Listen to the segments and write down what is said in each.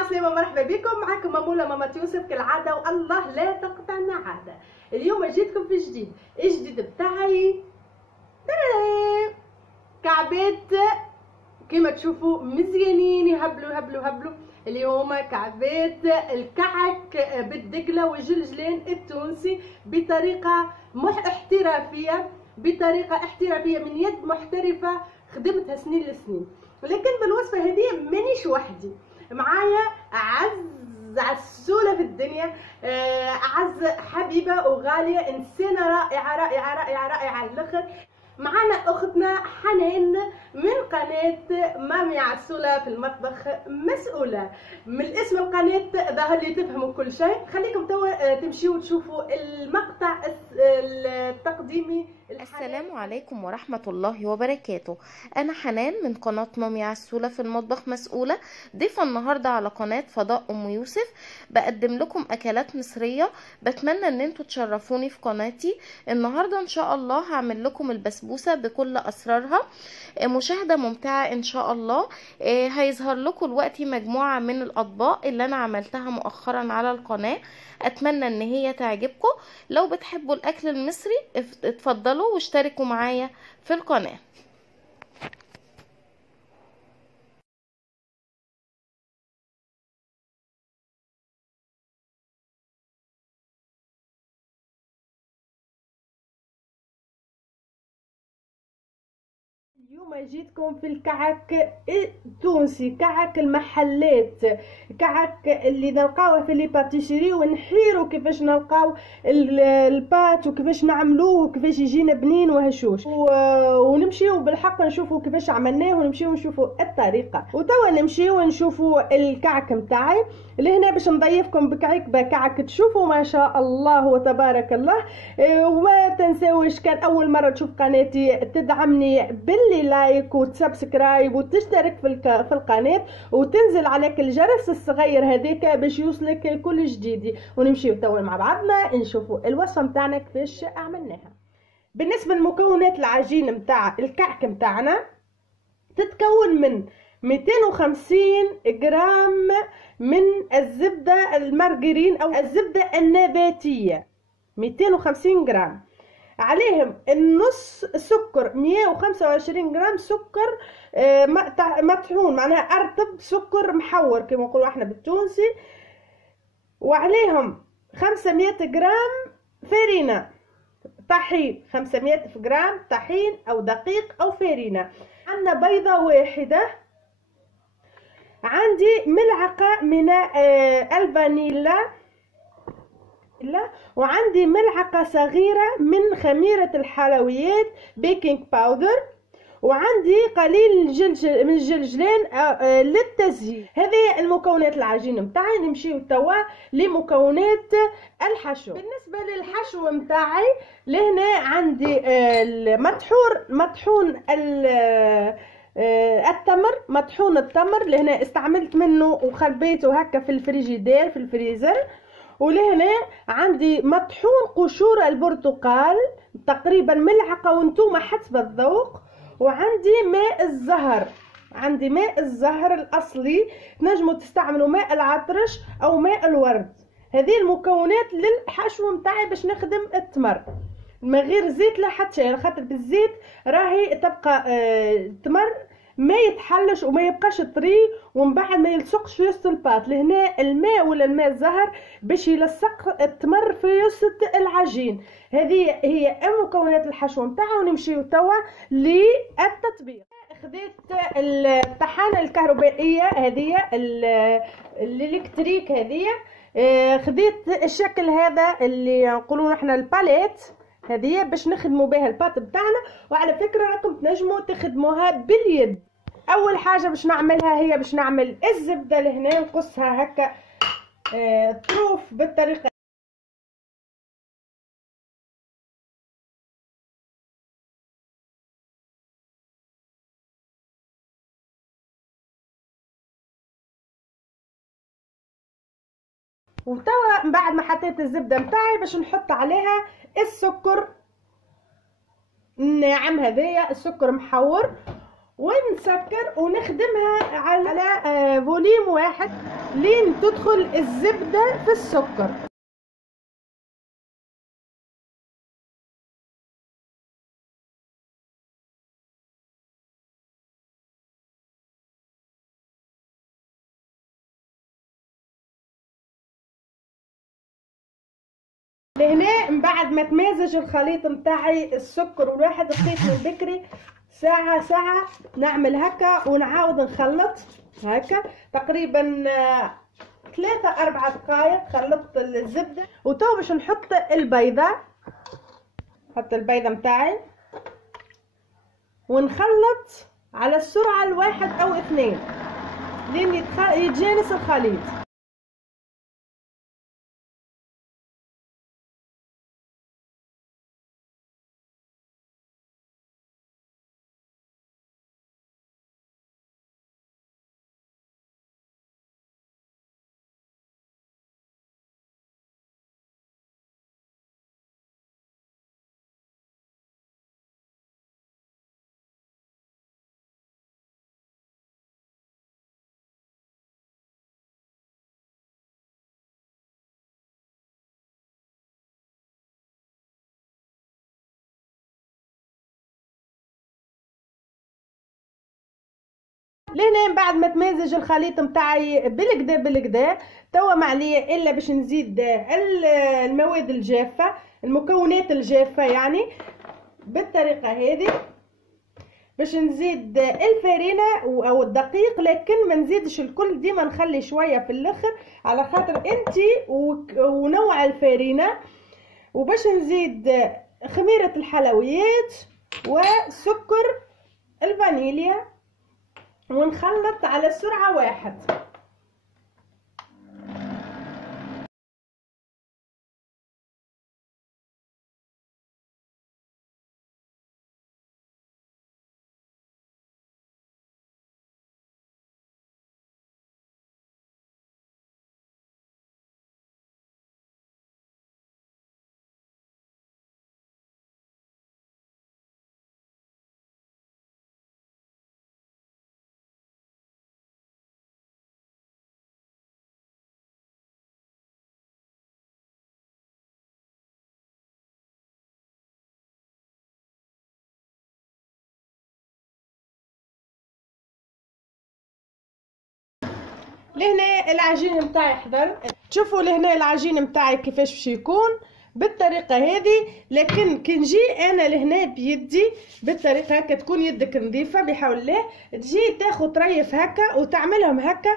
عسلامة مرحبا بكم. معكم مامولا ماما يوسف كالعادة، والله لا تقطعنا عادة. اليوم جيتكم في الجديد بتاعي كعبات كما تشوفوا مزيانين يهبلوا. اليوم كعبات الكعك بالدقلة والجلجلان التونسي بطريقة احترافية من يد محترفة خدمتها سنين لسنين. ولكن بالوصفة هذه مانيش وحدي، معايا أعز عسولة في الدنيا، أعز حبيبة وغالية، إنسانة رائعة على الآخر. معنا أختنا حنان من قناة مامي عسولة في المطبخ مسؤولة. من اسم القناة ظهر لي تفهموا كل شيء. خليكم توا تمشيوا وتشوفوا المقطع التقديمي. السلام عليكم ورحمة الله وبركاته. أنا حنان من قناة مامي عسولة في المطبخ مسؤولة، ضيفة النهاردة على قناة فضاء أم يوسف. بقدم لكم أكلات مصرية، بتمنى أن انتوا تشرفوني في قناتي. النهاردة إن شاء الله هعمل لكم البسبوسة بكل أسرارها، مشاهدة ممتعة إن شاء الله. هيظهر لكم دلوقتي مجموعة من الأطباق اللي أنا عملتها مؤخرا على القناة، أتمنى أن هي تعجبكم. لو بتحبوا الأكل المصري اتفضلوا واشتركوا معايا في القناة. اليوم جيتكم في الكعك التونسي، كعك المحلات، كعك اللي نلقاوه في لي باتيسيري، ونحيروا كيفاش نلقاو البات وكيفاش نعملوه وكيفاش يجينا بنين وهشوش، ونمشيو بالحق نشوفوا كيفاش عملناه، ونمشيو نشوفوا الطريقه. وتوا نمشيو نشوفوا الكعك متاعي لهنا باش نضيفكم بكعكبه كعك تشوفوا ما شاء الله وتبارك الله. وما تنساوش كان اول مره تشوف قناتي تدعمني باللي لايك وتسبسكرايب وتشترك في القناه، وتنزل عليك الجرس الصغير هذيك باش يوصلك كل جديد. ونمشيو توا مع بعضنا نشوفوا الوصفه متاعنا كيفاش عملناها. بالنسبه لمكونات العجين متاع الكعك متاعنا، تتكون من 250 جرام من الزبدة المارجرين أو الزبدة النباتية، 250 جرام. عليهم النص سكر، 125 جرام سكر مطحون، معناها أرطب، سكر محور كما نقولوا احنا بالتونسي. وعليهم 500 جرام فرينة طحين، 500 جرام طحين أو دقيق أو فرينة. عندنا بيضة واحدة، عندي ملعقة من الفانيلا، وعندي ملعقة صغيرة من خميرة الحلويات بيكنج باودر، وعندي قليل من الجلجلان للتزيين. هذه المكونات العجين متاعي. نمشيو توا لمكونات الحشو. بالنسبه للحشو متاعي لهنا عندي مطحون التمر، مطحون التمر لهنا استعملت منه وخبيته هكا في الفريجيدير في الفريزر. ولهنا عندي مطحون قشور البرتقال تقريبا ملعقه، وانتم حسب الذوق. وعندي ماء الزهر الاصلي، تنجموا تستعملوا ماء العطرش او ماء الورد. هذه المكونات للحشو متاعي باش نخدم التمر، من غير زيت لا حتى شيء، خاطر بالزيت راهي تبقى التمر ما يتحلش وما يبقاش طري، ومن بعد ما يلصقش في وسط الباط. لهنا الماء ولا الماء الزهر باش يلصق التمر في وسط العجين. هذه هي مكونات الحشو نتاعها. ونمشيو توا للتطبيق. خديت الطحانه الكهربائيه هذه الالكتريك هذه، خديت الشكل هذا اللي نقولوا احنا الباليت هذه باش نخدموا بها الباط بتاعنا. وعلى فكره راكم تنجموا تخدموها باليد. اول حاجه باش نعملها هي باش نعمل الزبده لهنا، نقصها هكا طروف بالطريقه. وتوا من بعد ما حطيت الزبده متاعي باش نحط عليها السكر الناعم هذايا، السكر محور. ونسكر ونخدمها على فوليم واحد لين تدخل الزبدة في السكر. لهنا من بعد ما تمازج الخليط متاعي السكر والواحد الخيط من بكري ساعة نعمل هكا ونعاود نخلط هكا تقريبا 3-4 دقائق. خلطت الزبدة وتو باش نحط البيضة، نحط البيضة متاعي ونخلط على السرعة 1 أو 2 لين يتجانس الخليط. لهنا من بعد ما تمازج الخليط متاعي بالكدا توا ما عليا الا باش نزيد المواد الجافه، المكونات الجافه يعني بالطريقه هذه. باش نزيد الفارينه او الدقيق، لكن ما نزيدش الكل، ديما نخلي شويه في الاخر على خاطر انتي ونوع الفارينه. وباش نزيد خميره الحلويات وسكر الفانيليا ونخلط على سرعة 1. لهنا العجين متاعي حضر، تشوفوا لهنا العجين متاعي كيفاش باش يكون بالطريقه هذه. لكن كي نجي انا لهنا بيدي بالطريقه هكا، تكون يدك نظيفه بحول الله، تجي تاخذ طريف هكا وتعملهم هكا،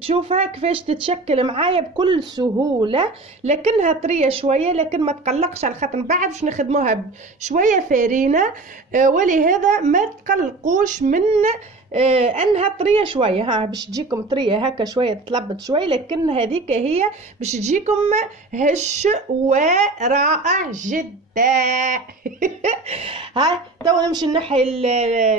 تشوفها كيفاش تتشكل معايا بكل سهوله. لكنها طريه شويه، لكن ما تقلقش على خاطر بعد باش نخدموها شويه فارينه، ولهذا ما تقلقوش من انها طريه شويه. ها باش تجيكم طريه هكا شويه تلبط شويه، لكن هذيك هي باش تجيكم هش ورائع جدا. ها تو نمشي نحي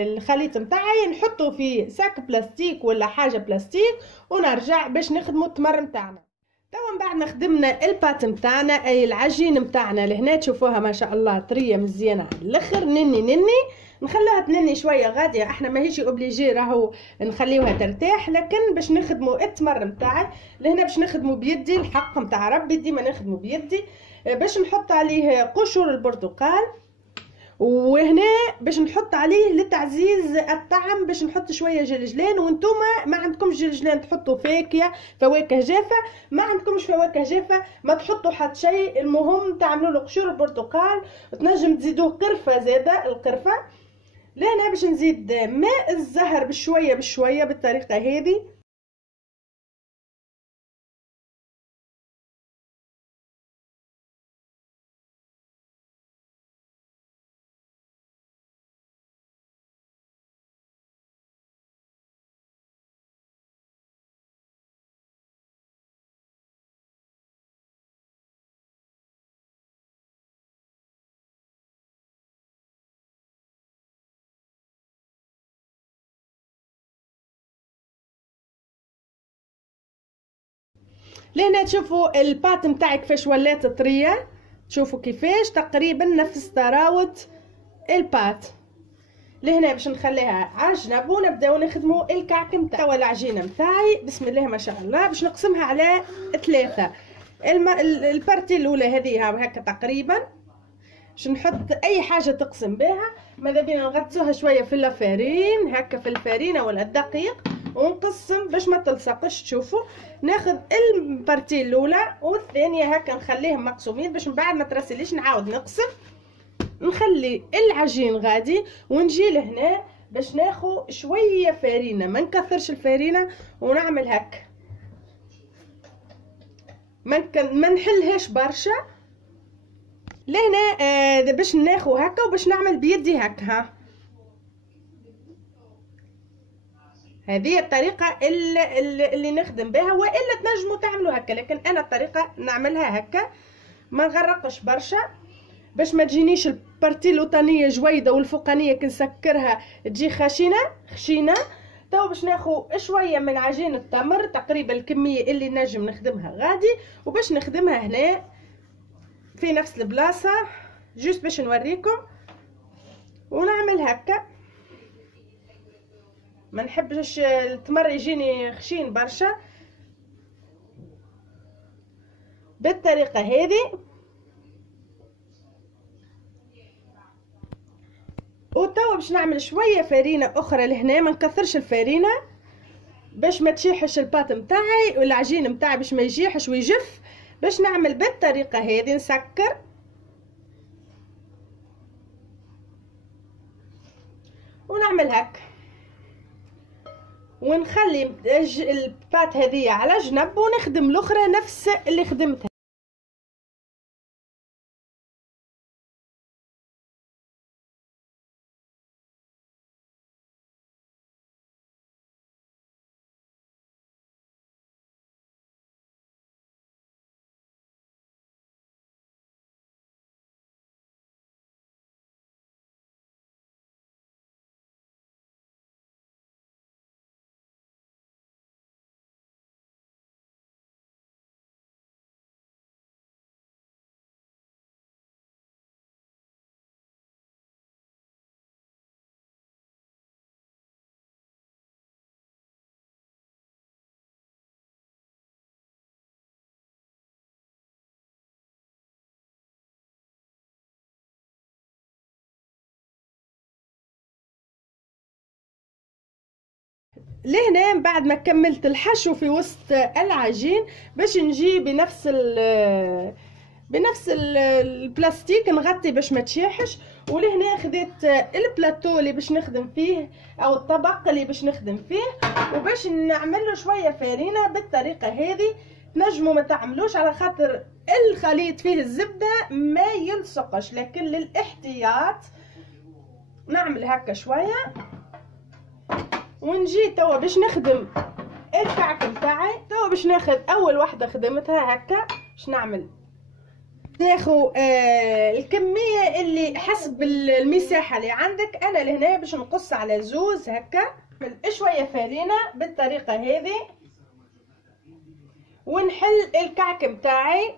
الخليط نتاعي، نحطه في ساك بلاستيك ولا حاجه بلاستيك ونرجع باش نخدموا التمر نتاعنا. توا من بعد ما خدمنا البات نتاعنا اي العجين نتاعنا لهنا، تشوفوها ما شاء الله طريه مزيانه على الاخر. نني نخليها تنني شويه غاديه، احنا ماهيش اوبليجي راهو نخليوها ترتاح، لكن باش نخدموا التمر نتاعي لهنا باش نخدموا بيدي، الحق نتاع ربي ديما نخدموا بيدي. باش نحط عليه قشور البرتقال، وهنا باش نحط عليه لتعزيز الطعم باش نحط شويه جلجلان. وانتوما ما عندكمش جلجلان تحطوا فواكه جافه، ما عندكمش فواكه جافه ما تحطوا حتى شيء. المهم تعملوا له قشور البرتقال، تنجم تزيدوه قرفه زاده القرفه. لهنا باش نزيد ماء الزهر بشويه بالطريقه هذه. لهنا تشوفوا البات نتاعي كيفاش ولات طريه، تشوفوا كيفاش تقريبا نفس طراوه البات. لهنا باش نخليها على جنب ونبداو نخدموا الكعك نتاعي. توا العجينه نتاعي بسم الله ما شاء الله باش نقسمها على 3. البارتي الاولى هذه هكا تقريبا باش نحط اي حاجه تقسم بها. ماذا بينا نغطسوها شويه في الفارين هكا في الفارينه ولا الدقيق ونقسم باش ما تلصقش. تشوفوا ناخذ البارتي الاولى والثانيه هكا نخليهم مقسومين باش من بعد ما ترسليش نعاود نقسم. نخلي العجين غادي ونجي لهنا باش ناخذ شويه فارينه ما نكثرش الفارينه ونعمل هكا ما نحلهاش برشا لهنا باش ناخذ هكا وباش نعمل بيدي هكا. ها هذه الطريقه اللي نخدم بها والا تنجموا تعملوا هكا لكن انا الطريقه نعملها هكا ما نغرقش برشا باش ما تجينيش البارتي الوطنيه جويده والفوقانيه كنسكرها تجي خشينه. تو باش ناخذ شويه من عجين التمر تقريبا الكميه اللي نجم نخدمها غادي وباش نخدمها هنا في نفس البلاصه جوست باش نوريكم ونعمل هكا. ما نحبش التمر يجيني خشين برشا بالطريقه هذه. وتوا باش نعمل شويه فارينه اخرى لهنا ما نكثرش الفارينه باش ما تشيحش الباط نتاعي والعجين نتاعي باش ما يجيحش ويجف. باش نعمل بالطريقه هذه نسكر ونعمل هكا ونخلي الباط هذه على جنب ونخدم الاخرى نفس اللي خدمتها. لهنا بعد ما كملت الحشو في وسط العجين باش نجي بنفس البلاستيك نغطي باش ما تشيحش. ولهنا خديت البلاتو اللي باش نخدم فيه او الطبق اللي باش نخدم فيه وباش نعمل له شويه فارينه بالطريقه هذه. تنجموا ما تعملوش على خاطر الخليط فيه الزبده ما يلصقش لكن للاحتياط نعمل هكا شويه. ونجي توا باش نخدم الكعك نتاعي. توا باش ناخذ اول وحده خدمتها هكا باش نعمل ناخذ الكميه اللي حسب المساحه اللي عندك. انا لهنا باش نقص على زوز هكا شويه فارينه بالطريقه هذه ونحل الكعك نتاعي.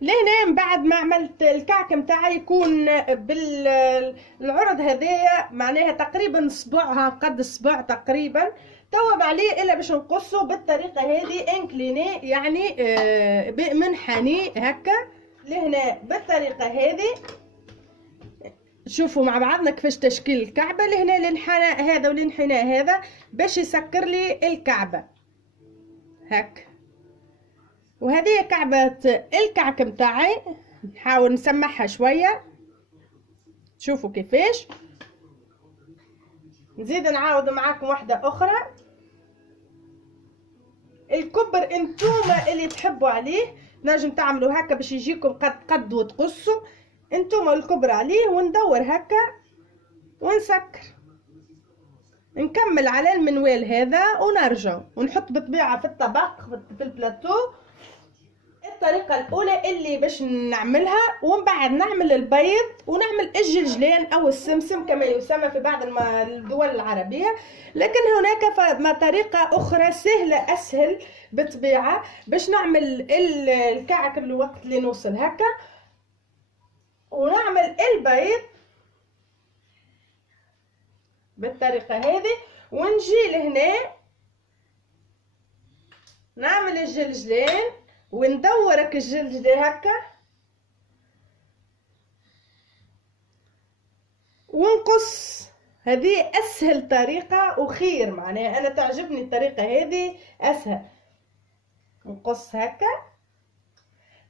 لهنا من بعد ما عملت الكعك نتاعي يكون بالعرض هذايا معناها تقريبا صبعها قد الصبع تقريبا. توا عليه الا باش نقصه بالطريقه هذه انكليني يعني منحني هكا لهنا بالطريقه هذه. شوفوا مع بعضنا كيفاش تشكيل الكعبه. لهنا الانحناء هذا والانحناء هذا باش يسكر لي الكعبه هكا. وهذه كعبة الكعك متاعي نحاول نسمحها شوية. شوفوا كيفاش. نزيد نعاود معاكم واحدة اخرى. الكبر انتوما اللي تحبوا عليه نجم تعملوا هكا باش يجيكم قد وتقصوا انتوما الكبر عليه وندور هكا ونسكر. نكمل على المنوال هذا ونرجع ونحط بطبيعة في الطبق في البلاتو الطريقه الاولى اللي باش نعملها، ومن بعد نعمل البيض ونعمل الجلجلان او السمسم كما يسمى في بعض الدول العربيه. لكن هناك طريقه اخرى سهله اسهل بالطبيعه باش نعمل الكعك بالوقت اللي نوصل هكا، ونعمل البيض بالطريقه هذه، ونجي لهنا نعمل الجلجلان وندورك الجلجلة هكا ونقص. هذه اسهل طريقة وخير، معناها انا تعجبني الطريقة هذه اسهل. نقص هكا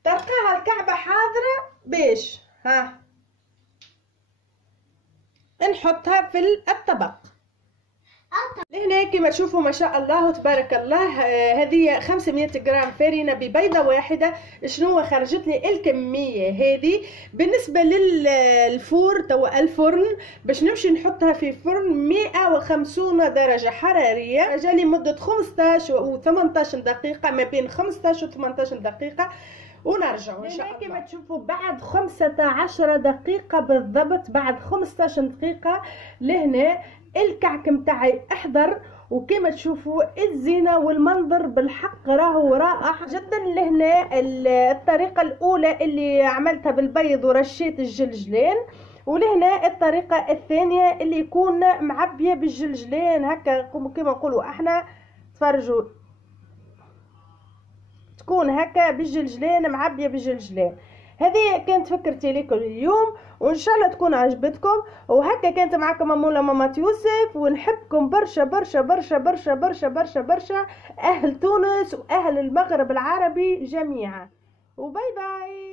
تلقاها الكعبة حاضرة باش نحطها في الطبق. لهنا كما تشوفوا ما شاء الله تبارك الله، هذه 500 جرام فارينة ببيضة واحدة. شنو خرجت لي الكمية هذه؟ بالنسبة للفور توا الفرن باش نمشي نحطها في فرن 150 درجة حرارية، جالي مدة 15 و 18 دقيقة، ما بين 15 و 18 دقيقة، ونرجعوا ان شاء الله. كما تشوفوا بعد 15 دقيقة بالضبط، بعد 15 دقيقة لهنا الكعك متاعي احضر، وكما تشوفوا الزينة والمنظر بالحق راهو رائع جدا. لهنا الطريقة الاولى اللي عملتها بالبيض ورشيت الجلجلان، ولهنا الطريقة الثانية اللي يكون معبية بالجلجلان هكا كما نقولوا احنا، تفرجوا تكون هكا بالجلجلان معبية بالجلجلان. هذه كانت فكرتي لكم اليوم، وان شاء الله تكون عجبتكم. وهكا كانت معكم مامولا مامات يوسف، ونحبكم برشا برشا برشا برشا برشا برشا برشا اهل تونس واهل المغرب العربي جميعا، وباي باي.